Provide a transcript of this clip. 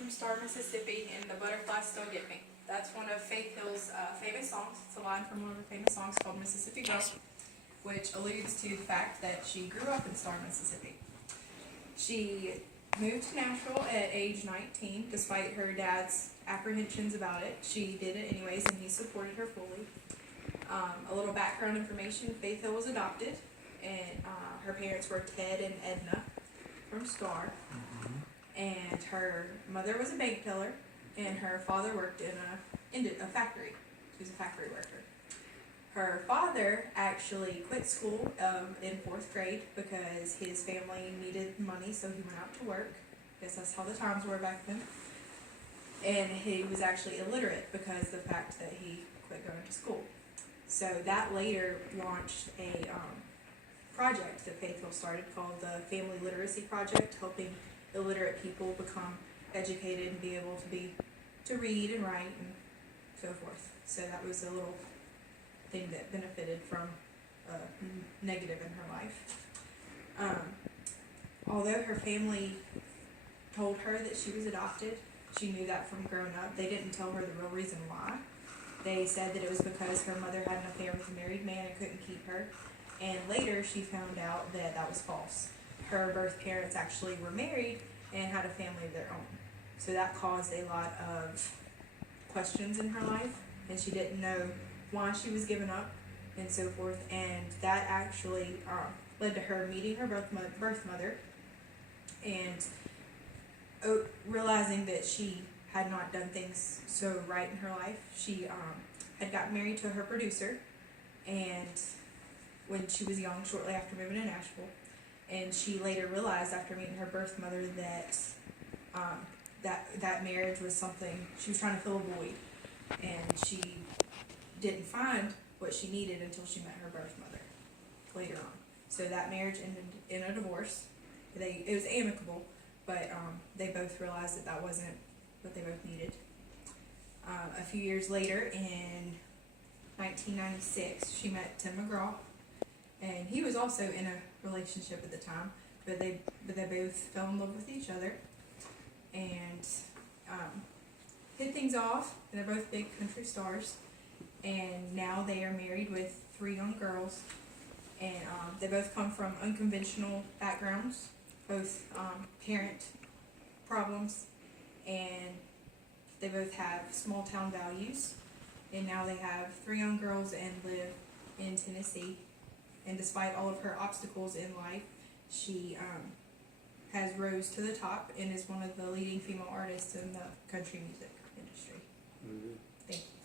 from Star, Mississippi, and the butterflies still get me. That's one of Faith Hill's famous songs. It's a line from one of her famous songs called Mississippi Girl, which alludes to the fact that she grew up in Star, Mississippi. She moved to Nashville at age 19, despite her dad's apprehensions about it. She did it anyways, and he supported her fully. A little background information, Faith Hill was adopted, and her parents were Ted and Edna from Star. And her mother was a bank teller, and her father worked in a factory. She was a factory worker. Her father actually quit school in 4th grade because his family needed money, so he went out to work. I guess that's how the times were back then. And he was actually illiterate because of the fact that he quit going to school. So that later launched a project that Faith Hill started called the Family Literacy Project, helping illiterate people become educated and be able to read and write and so forth. So that was a little thing that benefited from negative in her life. Although her family told her that she was adopted, she knew that from growing up. They didn't tell her the real reason why. They said that it was because her mother had an affair with a married man and couldn't keep her. And later she found out that that was false. Her birth parents actually were married and had a family of their own. So that caused a lot of questions in her life, and she didn't know why she was given up and so forth. And that actually led to her meeting her birth mother and realizing that she had not done things so right in her life. She had gotten married to her producer, and when she was young, shortly after moving to Nashville. And she later realized after meeting her birth mother that that marriage was something, she was trying to fill a void. And she didn't find what she needed until she met her birth mother later on. So that marriage ended in a divorce. It was amicable, but they both realized that that wasn't what they both needed. A few years later, in 1996, she met Tim McGraw. And he was also in a relationship at the time, but they both fell in love with each other and hit things off. And they're both big country stars, and now they are married with 3 young girls. And they both come from unconventional backgrounds, both parent problems, and they both have small town values. And now they have 3 young girls and live in Tennessee. And despite all of her obstacles in life, she has rose to the top and is one of the leading female artists in the country music industry. Thank you.